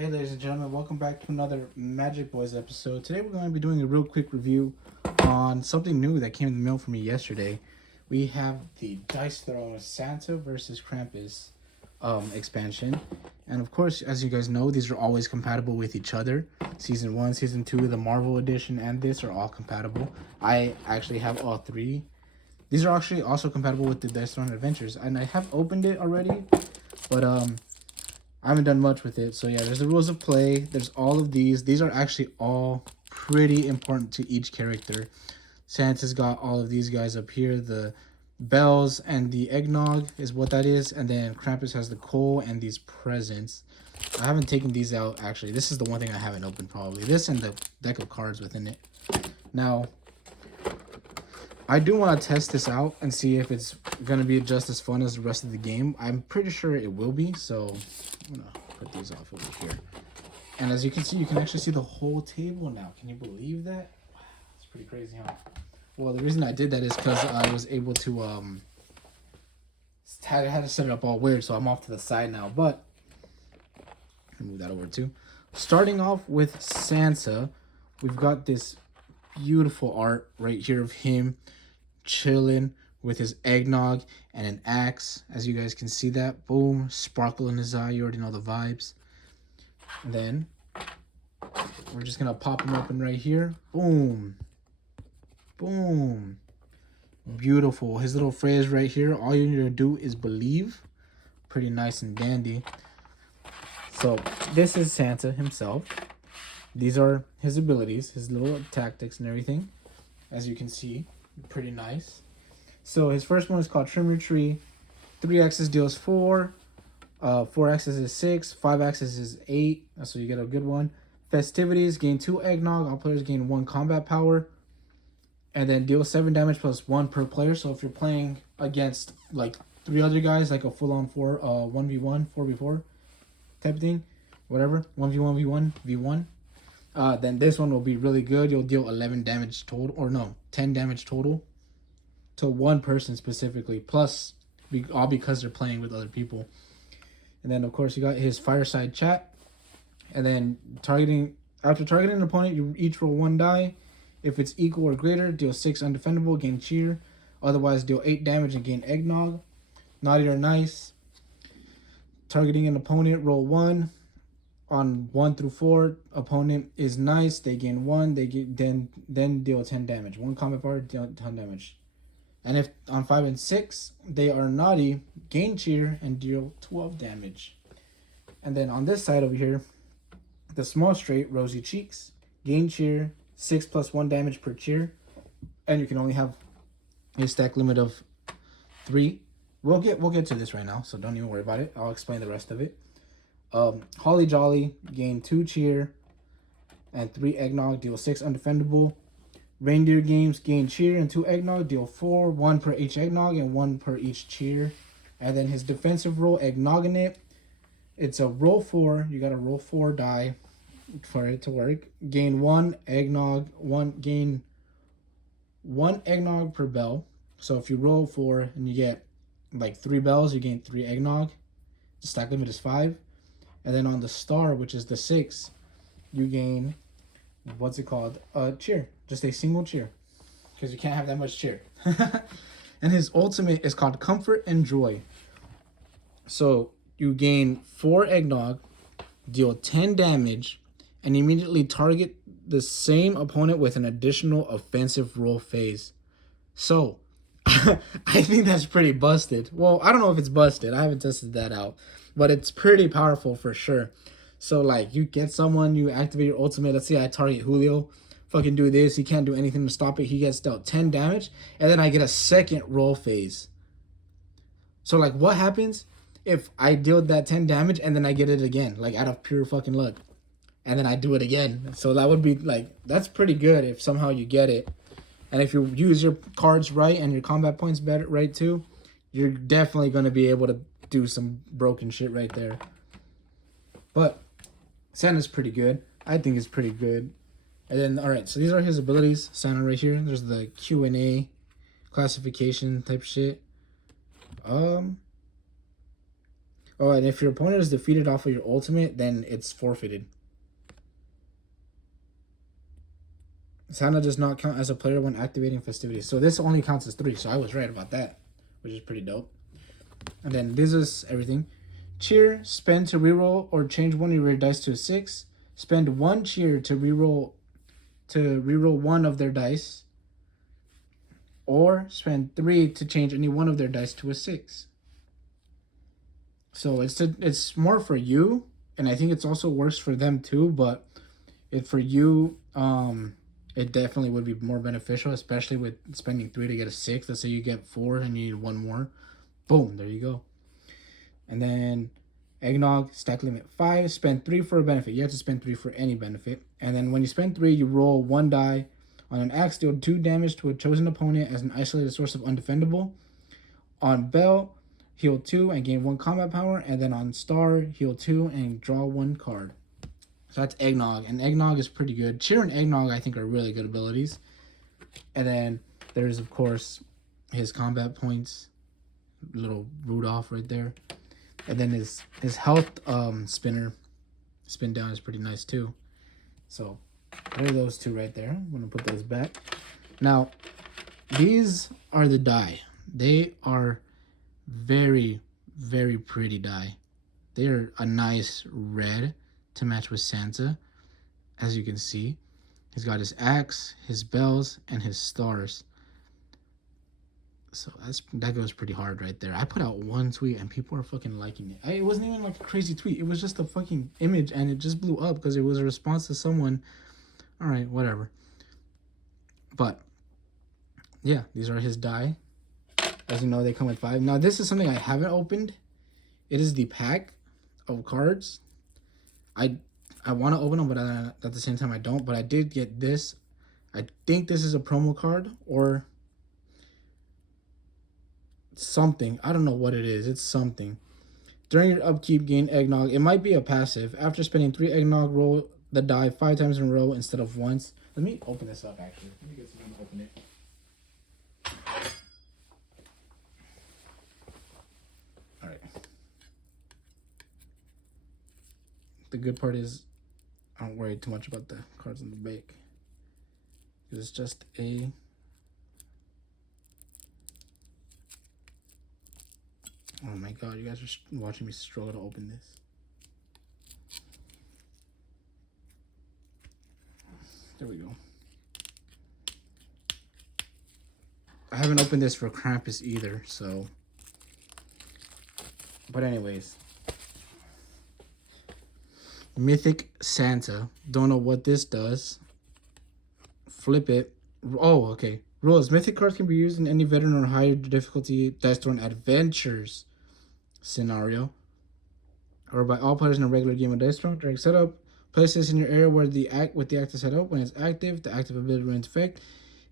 Hey, ladies and gentlemen, welcome back to another Magic Boys episode. Today we're going to be doing a real quick review on something new that came in the mail for me yesterday. We have the Dice Throw Santa versus Krampus expansion. And of course, as you guys know, these are always compatible with each other. Season 1, Season 2, the Marvel Edition, and this are all compatible. I actually have all three. These are actually also compatible with the Dice Throw Adventures. And I have opened it already, but I haven't done much with it. So yeah, there's the rules of play. There's all of these. These are actually all pretty important to each character. Santa's got all of these guys up here. The bells and the eggnog is what that is. And then Krampus has the coal and these presents. I haven't taken these out, actually. This is the one thing I haven't opened, probably. This and the deck of cards within it. Now, I do want to test this out and see if it's going to be just as fun as the rest of the game. I'm pretty sure it will be, so I'm going to put these off over here. And as you can see, you can actually see the whole table now. Can you believe that? Wow, it's pretty crazy, huh? Well, the reason I did that is because I was able to, I had to set it up all weird, so I'm off to the side now. But, I can move that over too. Starting off with Santa, we've got this beautiful art right here of him chilling with his eggnog and an axe. As you guys can see that, boom, sparkle in his eye. You already know the vibes. And then we're just gonna pop him open right here. Boom, boom, beautiful. His little phrase right here, all you need to do is believe. Pretty nice and dandy. So this is Santa himself. These are his abilities, his little tactics and everything. As you can see, pretty nice. So his first one is called Trim Your Tree. 3 axes deals 4. 4 axes is 6. 5 axes is 8. So you get a good one. Festivities, gain 2 eggnog. All players gain 1 combat power. And then deal 7 damage plus 1 per player. So if you're playing against like 3 other guys, like a full-on 1v1, 4v4 type of thing, whatever, 1v1, v1, v1, then this one will be really good. You'll deal 11 damage total, or no, 10 damage total to one person specifically, plus all because they're playing with other people. And then of course you got his fireside chat, and then after targeting an opponent, you each roll 1 die. If it's equal or greater, deal 6 undefendable, gain cheer. Otherwise, deal 8 damage and gain eggnog. Naughty or nice. Targeting an opponent, roll 1. On 1 through 4, opponent is nice. They gain 1. They get then deal 10 damage. 1 combat power, deal 10 damage. And if on 5 and 6 they are naughty, gain cheer and deal 12 damage. And then on this side over here, the small straight, rosy cheeks, gain cheer, 6 plus 1 damage per cheer, and you can only have a stack limit of 3. We'll get to this right now, so don't even worry about it. I'll explain the rest of it. Holly Jolly, gain 2 cheer and 3 eggnog, deal 6 undefendable. Reindeer Games, gain cheer and 2 eggnog, deal 4, 1 per each eggnog and 1 per each cheer. And then his defensive roll, Eggnoginate. It's a roll 4. You gotta roll 4 die for it to work. Gain 1 eggnog, gain 1 eggnog per bell. So if you roll 4 and you get like 3 bells, you gain 3 eggnog. The stack limit is 5. And then on the star, which is the 6, you gain, what's it called? Cheer. Just a single cheer. Because you can't have that much cheer. And his ultimate is called Comfort and Joy. So you gain 4 eggnog, deal 10 damage, and immediately target the same opponent with an additional offensive roll phase. So, I think that's pretty busted. Well, I don't know if it's busted. I haven't tested that out. But it's pretty powerful for sure. So, like, you get someone, you activate your ultimate. Let's say I target Julio. Fucking do this. He can't do anything to stop it. He gets dealt 10 damage. And then I get a second roll phase. So, like, what happens if I deal that 10 damage and then I get it again? Like, out of pure fucking luck. And then I do it again. So, that would be, like, that's pretty good if somehow you get it. And if you use your cards right and your combat points better right too, you're definitely going to be able to do some broken shit right there. But Santa's pretty good. I think it's pretty good. And then, all right, so these are his abilities. Santa right here. There's the Q&A classification type shit. Oh, and if your opponent is defeated off of your ultimate, then it's forfeited. Santa does not count as a player when activating festivities. So this only counts as 3. So I was right about that, which is pretty dope. And then this is everything. Cheer, spend to reroll or change one of your dice to a 6. Spend 1 cheer to reroll one of their dice. Or spend 3 to change any one of their dice to a 6. So it's more for you, and I think it's also worse for them too, but for you, it definitely would be more beneficial, especially with spending 3 to get a 6. Let's say you get 4 and you need 1 more. Boom, there you go. And then Eggnog, stack limit 5. Spend 3 for a benefit. You have to spend 3 for any benefit. And then when you spend 3, you roll 1 die. On an axe, deal 2 damage to a chosen opponent as an isolated source of undefendable. On Bell, heal 2 and gain 1 combat power. And then on Star, heal 2 and draw 1 card. So that's Eggnog. And Eggnog is pretty good. Cheer and Eggnog, I think, are really good abilities. And then there's, of course, his combat points. Little Rudolph right there. And then his health spinner. Spin down is pretty nice too. So there are those 2 right there. I'm going to put those back. Now, these are the die. They are very, very pretty die. They are a nice red to match with Santa. As you can see, he's got his axe, his bells, and his stars. So that goes pretty hard right there. I put out 1 tweet and people are fucking liking it. It wasn't even like a crazy tweet. It was just a fucking image and it just blew up because it was a response to someone. All right, whatever. But yeah, these are his die. As you know, they come with 5. Now, this is something I haven't opened. It is the pack of cards. I want to open them, but at the same time I don't. But I did get this. I think this is a promo card or something. I don't know what it is. It's something. During your upkeep, gain Eggnog. It might be a passive. After spending 3 Eggnog, roll the die 5 times in a row instead of once. Let me open this up, actually. Let me get someone to open it. Alright. The good part is I don't worry too much about the cards on the back. It's just a... Oh my god, you guys are watching me struggle to open this. There we go. I haven't opened this for Krampus either, so... But anyways. Mythic Santa. Don't know what this does. Flip it. Oh, okay. Rules. Mythic cards can be used in any veteran or higher difficulty dice throne adventures scenario, or by all players in a regular game of Dice Throne. During setup, place this in your area where the active set up. When it's active, the active ability remains effect.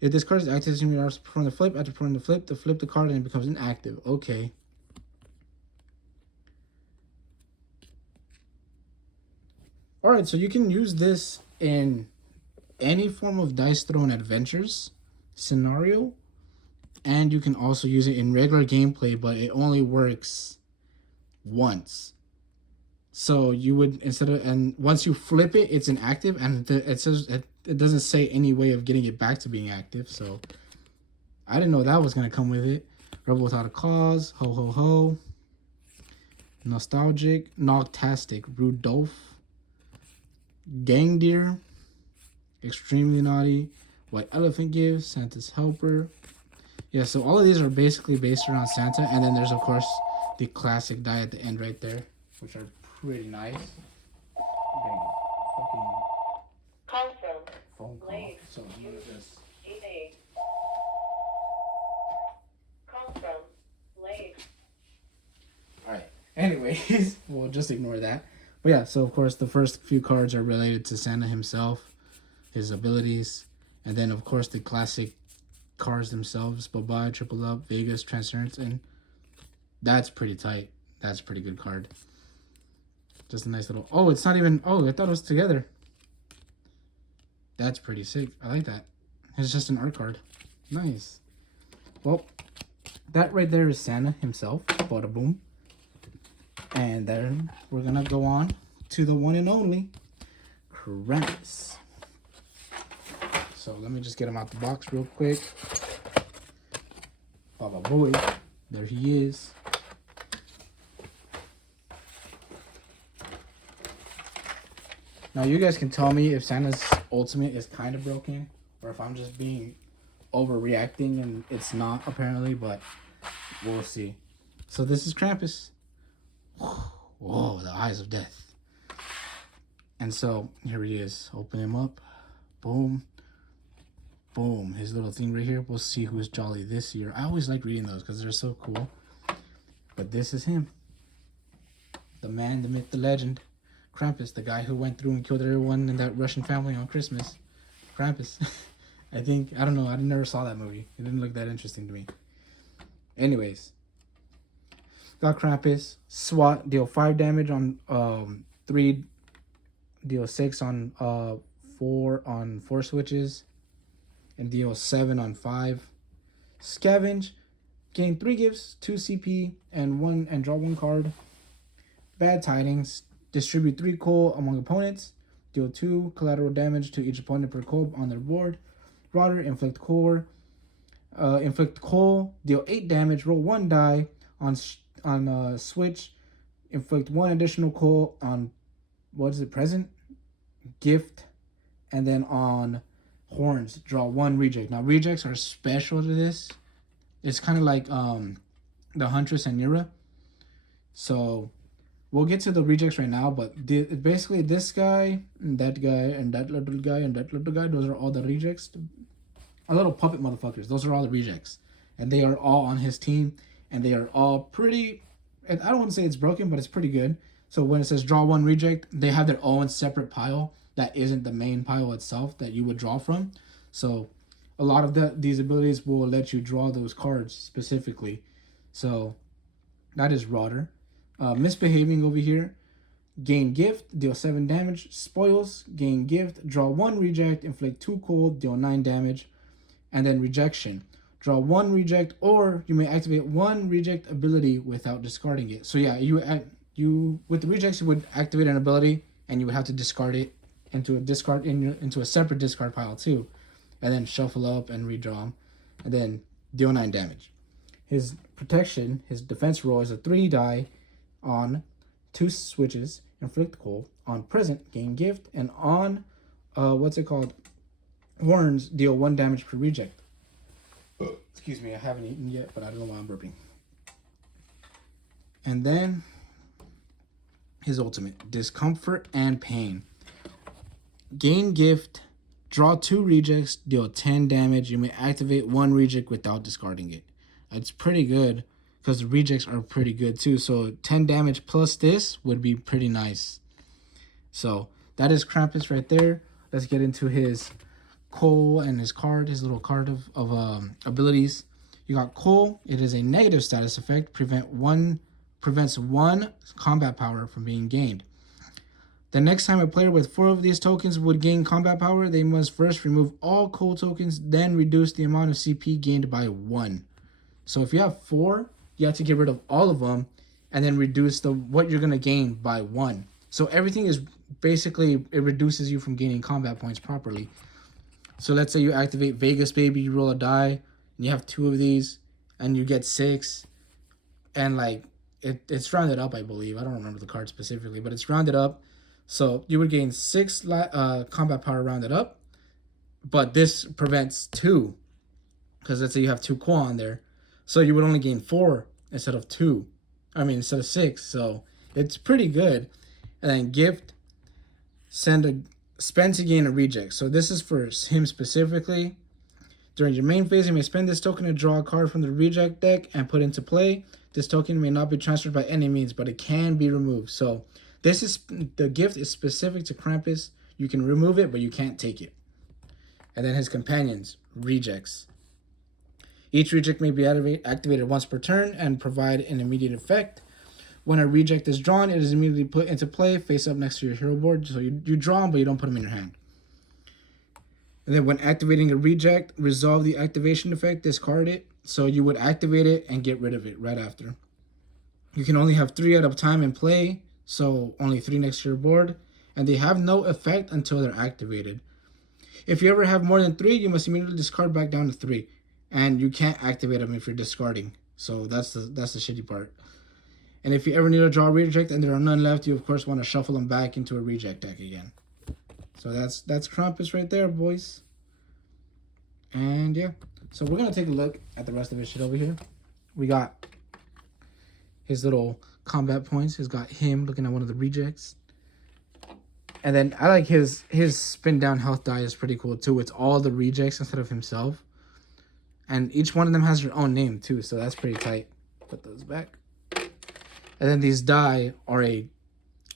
If this card is active, you are to perform the flip. After performing the flip, to flip the card and it becomes inactive. Okay. Alright, so you can use this in any form of Dice Throne adventures scenario, and you can also use it in regular gameplay, but it only works once. So you would, and once you flip it, it's inactive, and it says it doesn't say any way of getting it back to being active. So I didn't know that was gonna come with it. Rebel Without a Cause, Ho Ho Ho, Nostalgic, Noctastic, Rudolph, Gang Deer, Extremely Naughty, White Elephant Gift, Santa's Helper. Yeah, so all of these are basically based around Santa, and then there's of course the classic die at the end right there, which are pretty nice. Call from Phone call. Blade. So I'm gonna just... Call from Blade. Alright. Anyways, we'll just ignore that. But yeah, so of course the first few cards are related to Santa himself, his abilities, and then of course the classic cards themselves. Bye-bye, Triple Up, Vegas, Transference, and that's pretty tight. That's a pretty good card. Just a nice little... Oh, it's not even... Oh, I thought it was together. That's pretty sick. I like that. It's just an art card. Nice. Well, that right there is Santa himself. Bada boom. And then we're gonna go on to the one and only Krampus. So let me just get him out the box real quick. Baba boy, there he is. Now you guys can tell me if Santa's ultimate is kind of broken or if I'm just being overreacting and it's not apparently, but we'll see. So this is Krampus. Whoa, the eyes of death. And so here he is. Open him up. Boom. Boom. His little thing right here. We'll see who's jolly this year. I always like reading those because they're so cool. But this is him. The man, the myth, the legend. Krampus, the guy who went through and killed everyone in that Russian family on Christmas. Krampus. I don't know. I never saw that movie. It didn't look that interesting to me. Anyways. Got Krampus. SWAT, deal 5 damage on 3, deal 6 on 4 switches. And deal 7 on 5. Scavenge, gain 3 gifts, 2 CP, and draw 1 card. Bad Tidings, distribute 3 coal among opponents. Deal 2 collateral damage to each opponent per coal on their board. Rotter, inflict coal. Deal 8 damage. Roll 1 die on switch. Inflict 1 additional coal on present, gift, and then on horns draw 1 reject. Now rejects are special to this. It's kind of like the Huntress and Nira. So we'll get to the rejects right now, but basically this guy, and that guy, and that little guy, and that little guy, those are all the rejects. Our little puppet motherfuckers, those are all the rejects. And they are all on his team, and they are all pretty, and I don't want to say it's broken, but it's pretty good. So when it says draw 1 reject, they have their own separate pile that isn't the main pile itself that you would draw from. So a lot of these abilities will let you draw those cards specifically. So that is Rotter. Misbehaving over here. Gain gift, deal 7 damage. Spoils, gain gift, draw 1 reject, inflict 2 cold, deal 9 damage. And then rejection. Draw 1 reject, or you may activate 1 reject ability without discarding it. So yeah, you with the rejects you would activate an ability and you would have to discard it into a separate discard pile too, and then shuffle up and redraw them, and then deal 9 damage. His protection, his defense roll is a 3 die on 2 switches, inflict cold, on present, gain gift, and on horns, deal 1 damage per reject. Excuse me, I haven't eaten yet, but I don't know why I'm burping. And then his ultimate, discomfort and pain. Gain gift, draw 2 rejects, deal 10 damage. You may activate 1 reject without discarding it. It's pretty good because the rejects are pretty good too. So 10 damage plus this would be pretty nice. So that is Krampus right there. Let's get into his Cole and his card, his little card of abilities. You got Cole. It is a negative status effect. Prevents 1 combat power from being gained. The next time a player with 4 of these tokens would gain combat power, they must first remove all Cole tokens, then reduce the amount of CP gained by 1. So if you have 4, you have to get rid of all of them and then reduce what you're going to gain by 1. So everything is basically, it reduces you from gaining combat points properly. So let's say you activate Vegas Baby, you roll a die, and you have 2 of these, and you get 6, and like it's rounded up, I believe. I don't remember the card specifically, but it's rounded up. So you would gain 6 combat power rounded up, but this prevents 2, because let's say you have 2 Cole on there, so you would only gain 4 instead of 2. Instead of 6. So it's pretty good. And then gift, spend to gain a reject. So this is for him specifically. During your main phase, you may spend this token to draw a card from the reject deck and put into play. This token may not be transferred by any means, but it can be removed. So the gift is specific to Krampus. You can remove it, but you can't take it. And then his companions, rejects. Each reject may be activated once per turn and provide an immediate effect. When a reject is drawn, it is immediately put into play face up next to your hero board. So you draw them, but you don't put them in your hand. And then when activating a reject, resolve the activation effect, discard it. So you would activate it and get rid of it right after. You can only have 3 at a time in play, so only 3 next to your board, and they have no effect until they're activated. If you ever have more than 3, you must immediately discard back down to 3, and you can't activate them if you're discarding. So that's the shitty part. And if you ever need to draw a reject and there are none left, you of course want to shuffle them back into a reject deck again. So that's Krampus right there, boys. And yeah, so we're gonna take a look at the rest of his shit over here. We got his little combat points. He's got him looking at one of the rejects. And then I like his spin down health die is pretty cool too. It's all the rejects instead of himself. And each one of them has their own name too, so that's pretty tight. Put those back. And then these die are a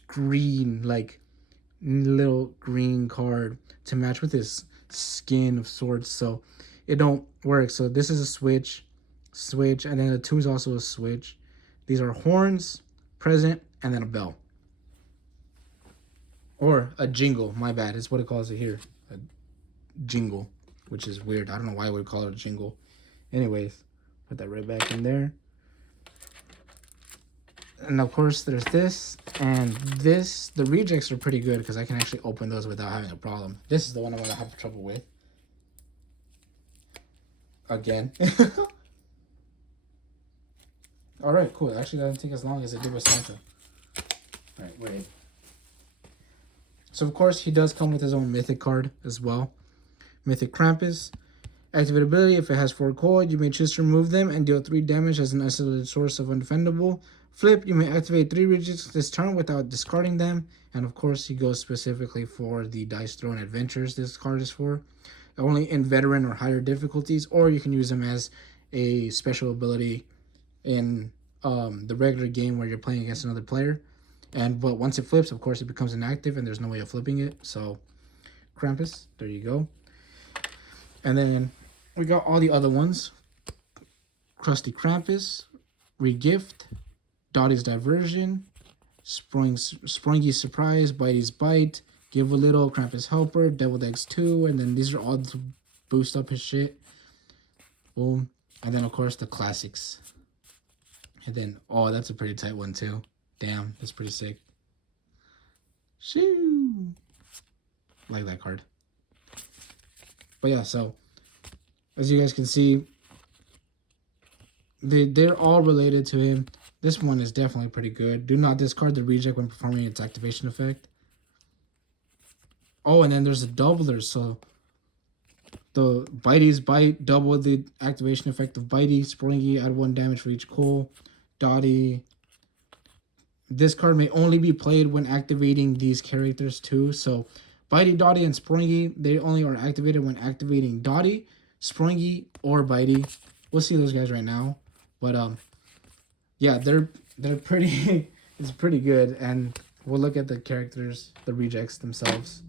green, like, little green card to match with his skin of sorts, so it don't work. So this is a switch, and then the 2 is also a switch. These are horns, present, and then a bell. Or a jingle, my bad, is what it calls it here. A jingle, which is weird. I don't know why I would call it a jingle. Anyways, put that right back in there. And of course, there's this and this. The rejects are pretty good because I can actually open those without having a problem. This is the one I'm going to have trouble with. Again. Alright, cool. It actually doesn't take as long as it did with Santa. Alright, wait. So, of course, he does come with his own Mythic card as well. Mythic Krampus. Activate ability. If it has 4 cold, you may choose to remove them and deal 3 damage as an isolated source of undefendable. Flip, you may activate 3 rejects this turn without discarding them. And of course, he goes specifically for the Dice Throne Adventures this card is for. Only in veteran or higher difficulties, or you can use them as a special ability in the regular game where you're playing against another player. But once it flips, of course, it becomes inactive and there's no way of flipping it. So, Krampus, there you go. And then we got all the other ones. Krusty Krampus, Regift, Dottie's Diversion, Springy's Surprise, Bitey's Bite, Give a Little, Krampus Helper, Deviled Eggs 2, and then these are all to boost up his shit. Boom. And then, of course, the classics. And then, oh, that's a pretty tight one, too. Damn, that's pretty sick. Shoo! Like that card. But yeah, so, as you guys can see, they're all related to him. This one is definitely pretty good. Do not discard the reject when performing its activation effect. Oh, and then there's a doubler. So the Bitey's Bite, double the activation effect of Bitey. Springy, add 1 damage for each coal. Dottie. This card may only be played when activating these characters too. So Bitey, Dottie, and Springy, they only are activated when activating Dottie, Springy, or Bitey. We'll see those guys right now. But yeah, they're pretty it's pretty good, and we'll look at the characters, the rejects themselves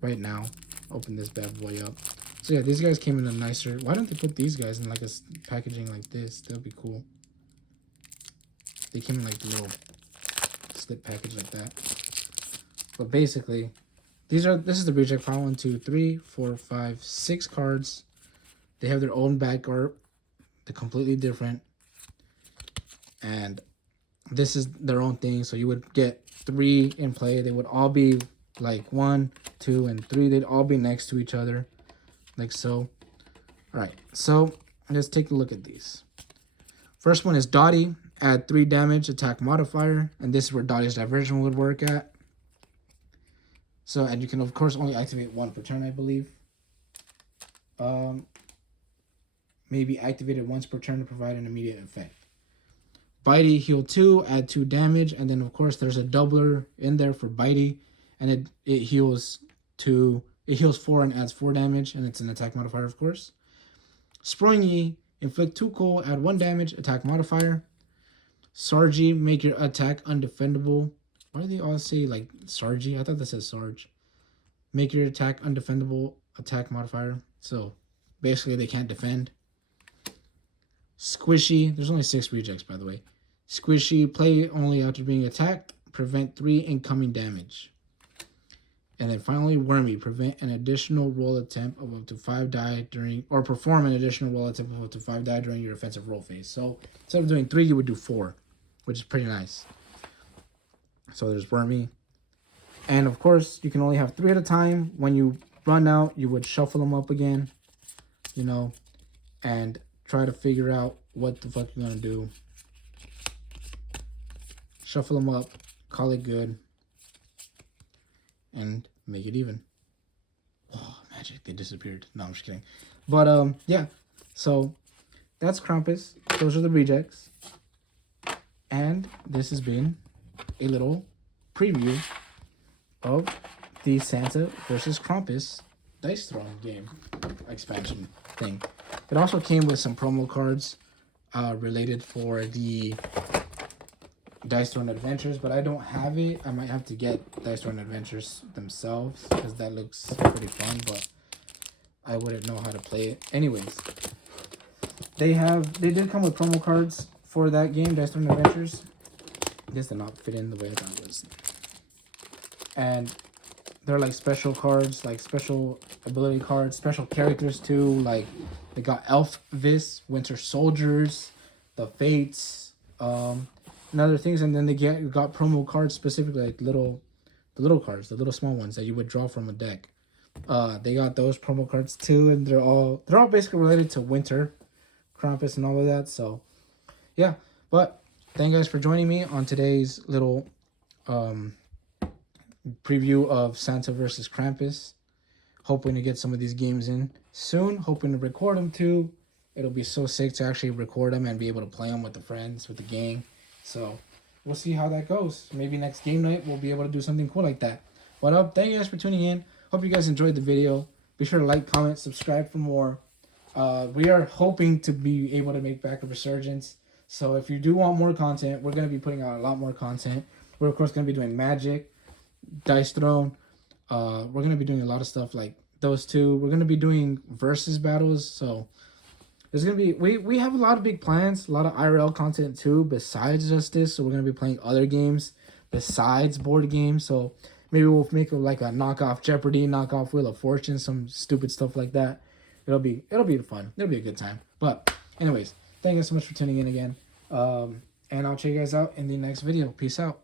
right now. Open this bad boy up. So yeah, these guys came in a nicer. Why don't they put these guys in like a packaging like this? That would be cool. They came in like the little slip package like that. But basically, this is the reject file. 1, 2, 3, 4, 5, 6 cards. They have their own back art. They're completely different. And this is their own thing. So you would get 3 in play. They would all be like 1, 2, and 3. They'd all be next to each other. Like so. Alright, so let's take a look at these. First one is Dottie. Add 3 damage, attack modifier. And this is where Dottie's Diversion would work at. So, and you can of course only activate 1 per turn, I believe. Maybe activated once per turn to provide an immediate effect. Bitey, heal 2, add 2 damage, and then of course there's a doubler in there for Bitey, and it heals 4 and adds 4 damage, and it's an attack modifier, of course. Springy, inflict 2 cold, add 1 damage, attack modifier. Sargy, make your attack undefendable. Why do they all say like Sargy? I thought that says Sarge. Make your attack undefendable, attack modifier. So basically they can't defend. Squishy, there's only 6 rejects by the way. Squishy, play only after being attacked, prevent 3 incoming damage. And then finally, Wormy, prevent an additional roll attempt of up to 5 die during, or perform an additional roll attempt of up to 5 die during your offensive roll phase. So instead of doing 3, you would do 4. which is pretty nice. So there's Wormy. And of course, you can only have 3 at a time. When you run out, you would shuffle them up again, you know, and try to figure out what the fuck you're gonna do. Shuffle them up, call it good, and make it even. Oh, magic, they disappeared. No, I'm just kidding. But yeah, so that's Krampus. Those are the rejects. And this has been a little preview of the Santa versus Krampus dice throwing game expansion thing. It also came with some promo cards related for the Dice Throwing Adventures, but I don't have it. I might have to get Dice Throwing Adventures themselves because that looks pretty fun, but I wouldn't know how to play it. Anyways, they did come with promo cards for that game, Dice Throwing Adventures. This did not fit in the way I thought it was. And they're like special cards, like special ability cards, special characters too. Like they got Elvis, Winter Soldiers, the Fates, and other things. And then they got promo cards specifically, like the little cards, the little small ones that you would draw from a deck. They got those promo cards too, and they're all basically related to Winter, Krampus, and all of that. So yeah, but thank you guys for joining me on today's little preview of Santa versus Krampus. Hoping to get some of these games in soon. Hoping to record them too. It'll be so sick to actually record them and be able to play them with the friends, with the gang. So we'll see how that goes. Maybe next game night we'll be able to do something cool like that. But thank you guys for tuning in. Hope you guys enjoyed the video. Be sure to like, comment, subscribe for more. We are hoping to be able to make back a resurgence. So if you do want more content, we're going to be putting out a lot more content. We're of course going to be doing Magic, Dice Throne. We're going to be doing a lot of stuff like those two. We're going to be doing versus battles. So there's going to be, we have a lot of big plans, a lot of IRL content too, besides just this. So we're going to be playing other games besides board games. So maybe we'll make like a knockoff Jeopardy, knockoff Wheel of Fortune, some stupid stuff like that. It'll be fun. It'll be a good time. But anyways, thank you guys so much for tuning in again. And I'll check you guys out in the next video. Peace out.